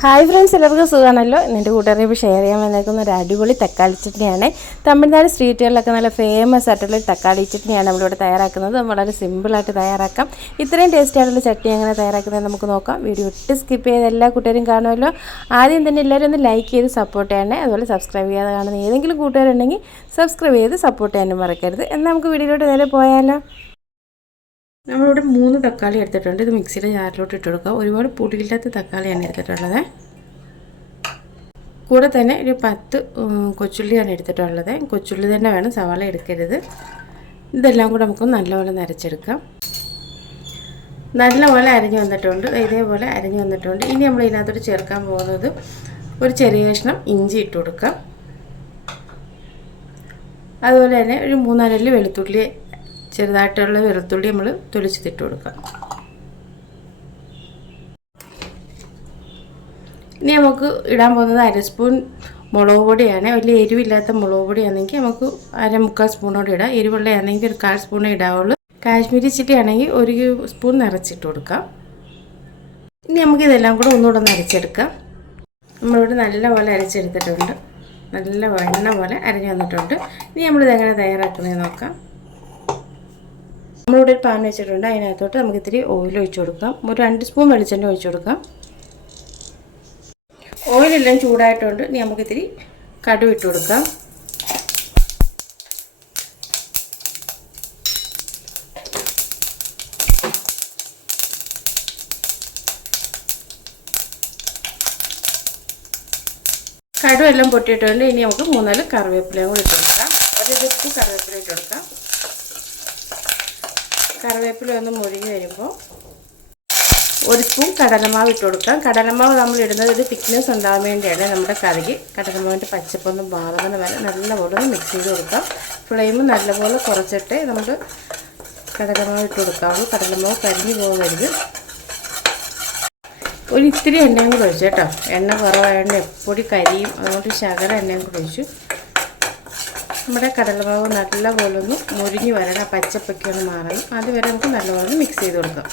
Hi friends എല്ലാവർക്കും സുഖമാണല്ലോ? എന്റെ കൂട്ടുകാരെ ഇപ്പോൾ ഷെയർ ചെയ്യാൻ വന്നേക്കുന്ന ഒരു അടിപൊളി തക്കാളി ചട്നിയാണ്. തമിഴ്നാട് സ്ട്രീറ്റുകളിലൊക്കെ നല്ല ഫേമസ് ആയിട്ടുള്ള തക്കാളി ചട്നിയാണ് നമ്മളിവിടെ തയ്യാറാക്കുന്നത്. വളരെ സിമ്പിളായിട്ട് തയ്യാറാക്കാം. ഇത്രയും ടേസ്റ്റി ആയിട്ടുള്ള ചട്നി എങ്ങനെ തയ്യാറാക്കുന്നത് നമുക്ക് നോക്കാം. വീഡിയോ ഒട്ട് സ്കിപ്പ് ചെയ്ത് എല്ലാ കൂട്ടുകാരും കാണുമല്ലോ. ആദ്യം തന്നെ എല്ലാവരും ഒന്ന് ലൈക്ക് ചെയ്ത് സപ്പോർട്ട് ചെയ്യണേ. അതുപോലെ സബ്സ്ക്രൈബ് ചെയ്യാതെ കാണുന്ന ഏതെങ്കിലും കൂട്ടുകാരുണ്ടെങ്കിൽ സബ്സ്ക്രൈബ് ചെയ്ത് സപ്പോർട്ട് ചെയ്യാനും മറക്കരുത്. എന്നാൽ നമുക്ക് വീഡിയോയിലോട്ട് നേരെ പോയാലോ? നമ്മളിവിടെ മൂന്ന് തക്കാളി എടുത്തിട്ടുണ്ട്. ഇത് മിക്സിയുടെ ജാറിലോട്ട് ഇട്ട് കൊടുക്കുക ഒരുപാട് പൊടിയില്ലാത്ത തക്കാളിയാണ് എടുത്തിട്ടുള്ളത്. കൂടെ തന്നെ ഒരു പത്ത് കൊച്ചുള്ളിയാണ് എടുത്തിട്ടുള്ളത്. കൊച്ചുള്ളി തന്നെ വേണം സവാള എടുക്കരുത്. ഇതെല്ലാം കൂടെ നമുക്ക് നല്ലപോലെ നരച്ചെടുക്കാം. നല്ലപോലെ അരിഞ്ഞു വന്നിട്ടുണ്ട്. ഇതേപോലെ അരിഞ്ഞു വന്നിട്ടുണ്ട്. ഇനി നമ്മൾ ഇതിനകത്തോട്ട് ചേർക്കാൻ പോകുന്നത് ഒരു ചെറിയ കഷ്ണം ഇഞ്ചി ഇട്ട് കൊടുക്കാം. അതുപോലെ തന്നെ ഒരു മൂന്നാലല്ലി വെളുത്തുള്ളി ചെറുതായിട്ടുള്ള വെളുത്തുള്ളി നമ്മൾ തൊലിച്ചിട്ട് കൊടുക്കാം ഇനി നമുക്ക് ഇടാൻ പോകുന്നത് അര സ്പൂൺ മുളക് പൊടിയാണ്. വലിയ എരിവില്ലാത്ത മുളക് പൊടിയാണെങ്കിൽ നമുക്ക് അര മുക്കാൽ സ്പൂണോടെ ഇടാം. എരിവുള്ളയാണെങ്കിൽ ഒരു കാൽ സ്പൂണേ ഇടാവുള്ളൂ. കാശ്മീരി ചില്ലി ആണെങ്കിൽ ഒരു സ്പൂൺ നിറച്ചിട്ട് കൊടുക്കാം. ഇനി നമുക്ക് ഇതെല്ലാം കൂടെ ഒന്നുകൂടെ ഒന്ന് അരച്ചെടുക്കാം. നമ്മളിവിടെ നല്ലപോലെ അരച്ചെടുത്തിട്ടുണ്ട്. നല്ല വെണ്ണ പോലെ അരഞ്ഞു വന്നിട്ടുണ്ട്. ഇനി നമ്മളിത് എങ്ങനെ തയ്യാറാക്കുന്നത് നോക്കാം. നമ്മളിവിടെ ഒരു പാൻ വെച്ചിട്ടുണ്ട്. അതിനകത്തോട്ട് നമുക്ക് ഇത്തിരി ഓയിൽ ഒഴിച്ചു കൊടുക്കാം. ഒരു രണ്ട് സ്പൂൺ വെളിച്ചെണ്ണ ഒഴിച്ചു കൊടുക്കാം. ഓയിലെല്ലാം ചൂടായിട്ടുണ്ട്. ഇനി നമുക്കിത്തിരി കടുവ് ഇട്ട് കൊടുക്കാം. കടുവെല്ലാം പൊട്ടിയിട്ടുണ്ട്. ഇനി നമുക്ക് മൂന്നാൽ കറിവേപ്പിലയും കൂടി ഇട്ട് കൊടുക്കാം. ഒരു കറിവേപ്പില ഇട്ട് കൊടുക്കാം. കറിവേപ്പില ഒന്ന് മുരിഞ്ഞ് വരുമ്പോൾ ഒരു സ്പൂൺ കടലമാവ് ഇട്ട് കൊടുക്കാം. കടലമാവ് നമ്മൾ ഇടുന്നത് ഒരു തിക്നെസ് ഉണ്ടാകാൻ വേണ്ടിയാണ് നമ്മുടെ കറിക്ക്. കടലമാവിന്റെ പച്ചപ്പൊന്നും ബാധകം വരെ നല്ലപോലെ മിക്സ് ചെയ്ത് കൊടുക്കാം. ഫ്ലെയിം നല്ലപോലെ കുറച്ചിട്ട് നമുക്ക് കടലമാവ് ഇട്ട് കൊടുക്കാവുള്ളൂ. കടലമാവ് കരിഞ്ഞു പോകരുത്. ഒരു ഇത്തിരി എണ്ണയും കൂടെ ഒഴിച്ചു കേട്ടോ. എണ്ണ കുറവായതുകൊണ്ട് എപ്പൊടി കരിയും അതുകൊണ്ട് ശകല എണ്ണയും കൂടെ ഒഴിച്ചു. നമ്മുടെ കടലമാവ് നല്ലപോലെ ഒന്ന് മുരിഞ്ഞ് വരണം. പച്ചപ്പൊക്കെ ഒന്ന് മാറണം. അതുവരെ നമുക്ക് നല്ലപോലെ ഒന്ന് മിക്സ് ചെയ്ത് കൊടുക്കാം.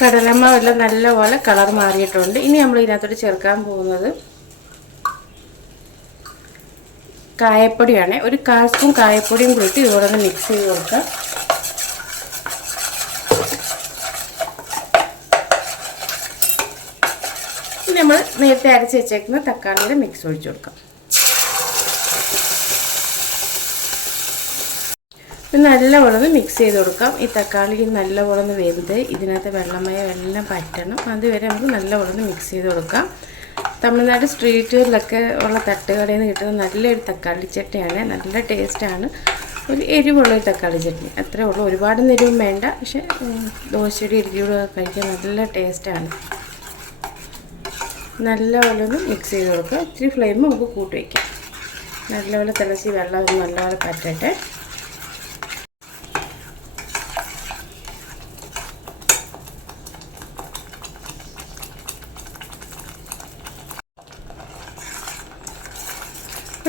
കടലമാവെല്ലാം നല്ലപോലെ കളർ മാറിയിട്ടുണ്ട്. ഇനി നമ്മൾ ഇതിനകത്തോട്ട് ചേർക്കാൻ പോകുന്നത് കായപ്പൊടിയാണ്. ഒരു കാൽ സ്പൂൺ കായപ്പൊടിയും കൂട്ടി ഇതുപോലെ ഒന്ന് മിക്സ് ചെയ്ത് കൊടുക്കാം. ഇനി നമ്മൾ നേരത്തെ അരച്ച് വെച്ചേക്കുന്ന തക്കാളിയുടെ മിക്സ് ഒഴിച്ചു കൊടുക്കാം. നല്ലവണ്ണം മിക്സ് ചെയ്ത് കൊടുക്കാം. ഈ തക്കാളി നല്ലവണ്ണം വെന്ത് ഇതിനകത്ത് വെള്ളമയം എല്ലാം പറ്റണം. അതുവരെ നമുക്ക് നല്ലവണ്ണം മിക്സ് ചെയ്ത് കൊടുക്കാം. തമിഴ്നാട് സ്ട്രീറ്റുകളിലൊക്കെ ഉള്ള തട്ടുകടയിൽ നിന്ന് കിട്ടുന്ന നല്ലൊരു തക്കാളി ചട്ടിയാണ് നല്ല ടേസ്റ്റാണ് ഒരു എരിവുള്ള ഒരു തക്കാളി ചട്നി. അത്രേ ഉള്ളൂ. ഒരുപാട് എരിവും വേണ്ട. പക്ഷെ ദോശയുടെ ഇരിക്കൂടെ കഴിക്കാൻ നല്ല ടേസ്റ്റാണ് നല്ലപോലെ ഒന്ന് മിക്സ് ചെയ്ത് കൊടുക്കുക. ഇച്ചിരി ഫ്ലെയിം നമുക്ക് കൂട്ടി വയ്ക്കാം. നല്ലപോലെ തിളച്ച് വെള്ളം നല്ലപോലെ പറ്റട്ടെ.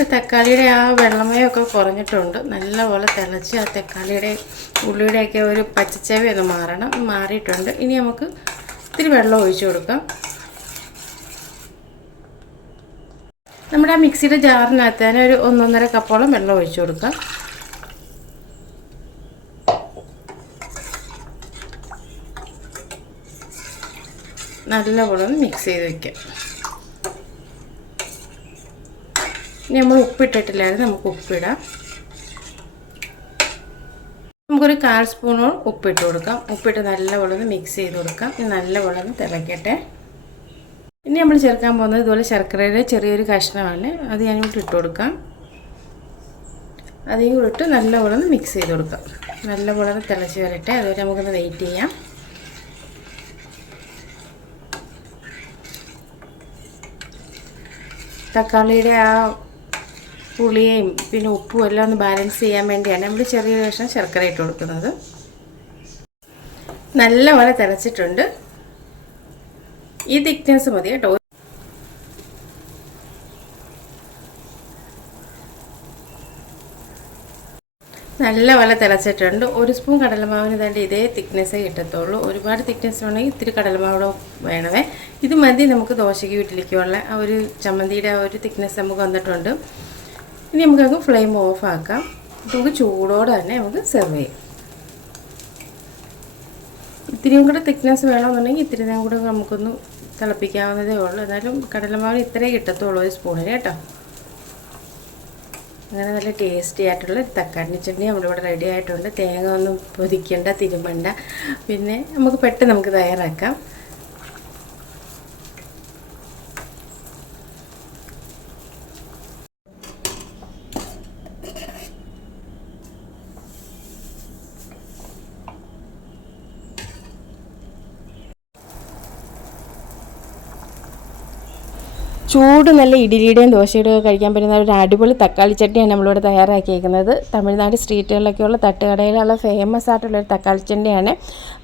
തക്കാളിയുടെ ആ വെള്ളമയമൊക്കെ കുറഞ്ഞിട്ടുണ്ട്. നല്ലപോലെ തിളച്ച് ആ തക്കാളിയുടെ ഉള്ളിയുടെയൊക്കെ ഒരു പച്ചച്ചവി ഒന്ന് മാറണം. മാറിയിട്ടുണ്ട്. ഇനി നമുക്ക് ഇത്തിരി വെള്ളം ഒഴിച്ചു കൊടുക്കാം. നമ്മുടെ ആ മിക്സിയുടെ ജാറിനകത്ത് തന്നെ ഒരു ഒന്നൊന്നര കപ്പോളം വെള്ളം ഒഴിച്ചു കൊടുക്കാം. നല്ലപോലെ മിക്സ് ചെയ്ത് വയ്ക്കാം ഇനി നമ്മൾ ഉപ്പിട്ടിട്ടില്ലായിരുന്നു നമുക്ക് ഉപ്പിടാം. നമുക്കൊരു കാൽ സ്പൂണോ ഉപ്പിട്ട് കൊടുക്കാം. ഉപ്പിട്ട് നല്ലപോലെ ഒന്ന് മിക്സ് ചെയ്ത് കൊടുക്കാം. നല്ലപോലെ ഒന്ന് തിളയ്ക്കട്ടെ ഇനി നമ്മൾ ചേർക്കാൻ പോകുന്നത് ഇതുപോലെ ശർക്കരയുടെ ചെറിയൊരു കഷ്ണമാണ്. അത് ഞാൻ ഇവിടെ ഇട്ട് കൊടുക്കാം. അതേ കൂടെ ഇട്ട് നല്ലപോലെ ഒന്ന് മിക്സ് ചെയ്ത് കൊടുക്കാം. നല്ലപോലെ ഒന്ന് തിളച്ച് വരട്ടെ. അതുവരെ നമുക്കൊന്ന് വെയിറ്റ് ചെയ്യാം. തക്കാളിയുടെ ആ പുളിയേയും പിന്നെ ഉപ്പും എല്ലാം ഒന്ന് ബാലൻസ് ചെയ്യാൻ വേണ്ടിയാണ് നമ്മൾ ചെറിയൊരു കഷ്ണം ശർക്കര ഇട്ട് കൊടുക്കുന്നത്. നല്ലപോലെ തിളച്ചിട്ടുണ്ട്. ഈ തിക്നെസ് മതി കേട്ടോ. നല്ലപോലെ തിളച്ചിട്ടുണ്ട്. ഒരു സ്പൂൺ കടലമാവിന് തന്നെ ഇതേ തിക്നെസ്സേ കിട്ടത്തുള്ളൂ. ഒരുപാട് തിക്നെസ് വേണമെങ്കിൽ ഇത്തിരി കടലമാവിടെ വേണമേ. ഇത് മതി നമുക്ക് ദോശയ്ക്ക് വീട്ടിലേക്കുള്ള ആ ഒരു ചമ്മന്തിയുടെ ആ ഒരു തിക്നെസ് നമുക്ക് വന്നിട്ടുണ്ട്. ഇനി നമുക്കങ്ങ് ഫ്ലെയിം ഓഫ് ആക്കാം. നമുക്ക് ചൂടോടെ തന്നെ നമുക്ക് സെർവ് ചെയ്യാം. ഇത്തിരിയും കൂടെ തിക്നെസ് വേണമെന്നുണ്ടെങ്കിൽ ഇത്തിരി നേരം കൂടെ നമുക്കൊന്ന് തിളപ്പിക്കാവുന്നതേ ഉള്ളൂ. എന്നാലും കടലമാവ് ഇത്രയേ കിട്ടത്തുള്ളൂ ഒരു സ്പൂണിന് കേട്ടോ. അങ്ങനെ നല്ല ടേസ്റ്റി ആയിട്ടുള്ള തക്കാളി ചട്നി നമ്മളിവിടെ റെഡി ആയിട്ടുണ്ട്. തേങ്ങ ഒന്നും പൊതിക്കണ്ട തിരുമണ്ട പിന്നെ നമുക്ക് പെട്ടെന്ന് നമുക്ക് തയ്യാറാക്കാം. ചൂട് നല്ല ഇഡ്ഡലിയുടെയും ദോശയുടെയും ഒക്കെ കഴിക്കാൻ പറ്റുന്ന ഒരു അടിപൊളി തക്കാളി ചട്ടിയാണ് നമ്മളിവിടെ തയ്യാറാക്കിയിരിക്കുന്നത് തമിഴ്നാട് സ്ട്രീറ്റുകളിലൊക്കെയുള്ള തട്ടുകടയിലുള്ള ഫേമസ് ആയിട്ടുള്ള ഒരു തക്കാളി ചട്ടിയാണ്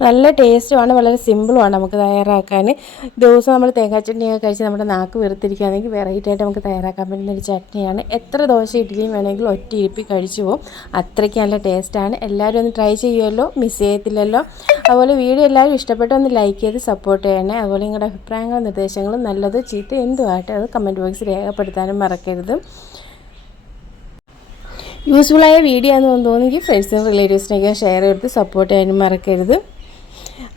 നല്ല ടേസ്റ്റുമാണ് വളരെ സിമ്പിളുമാണ് നമുക്ക് തയ്യാറാക്കാൻ. ദിവസം നമ്മൾ തേങ്ങാ ചട്ടിയൊക്കെ കഴിച്ച് നമ്മുടെ നാക്ക് വെറുത്തിരിക്കുകയാണെങ്കിൽ വെറൈറ്റി ആയിട്ട് നമുക്ക് തയ്യാറാക്കാൻ പറ്റുന്ന ഒരു ചട്നിയാണ്. എത്ര ദോശ ഇഡ്ഡലിയും വേണമെങ്കിലും ഒറ്റ ഇരിപ്പി കഴിച്ചു പോകും അത്രയ്ക്ക് നല്ല ടേസ്റ്റാണ് എല്ലാവരും ഒന്ന് ട്രൈ ചെയ്യുമല്ലോ മിസ് ചെയ്യത്തില്ലല്ലോ. അതുപോലെ വീഡിയോ എല്ലാവരും ഇഷ്ടപ്പെട്ടൊന്ന് ലൈക്ക് ചെയ്ത് സപ്പോർട്ട് ചെയ്യണേ. അതുപോലെ നിങ്ങളുടെ അഭിപ്രായങ്ങളും നിർദ്ദേശങ്ങളും നല്ലത് ചീത്ത എന്തുമായിട്ട് അത് കമന്റ് ബോക്സിൽ രേഖപ്പെടുത്താനും മറക്കരുത്. യൂസ്ഫുള്ളായ വീഡിയോ ആണെന്ന് തോന്നുമെങ്കിൽ ഫ്രണ്ട്സിനും റിലേറ്റീവ്സിനൊക്കെ ഷെയർ ചെയ്ത് സപ്പോർട്ട് ചെയ്യാനും മറക്കരുത്.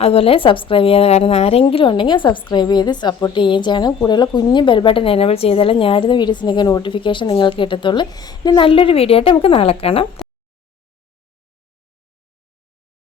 അതുപോലെ സബ്സ്ക്രൈബ് ചെയ്യാതെ കാരണം ആരെങ്കിലും ഉണ്ടെങ്കിൽ സബ്സ്ക്രൈബ് ചെയ്ത് സപ്പോർട്ട് ചെയ്യുകയും ചെയ്യണം. കൂടെയുള്ള കുഞ്ഞ് ബെൽബട്ടൺ എനേബിൾ ചെയ്താലേ ഞാനിരുന്ന വീഡിയോസിനൊക്കെ നോട്ടിഫിക്കേഷൻ നിങ്ങൾക്ക് കിട്ടത്തുള്ളൂ. ഇനി നല്ലൊരു വീഡിയോ ആയിട്ട് നമുക്ക് നാളെ കാണാം.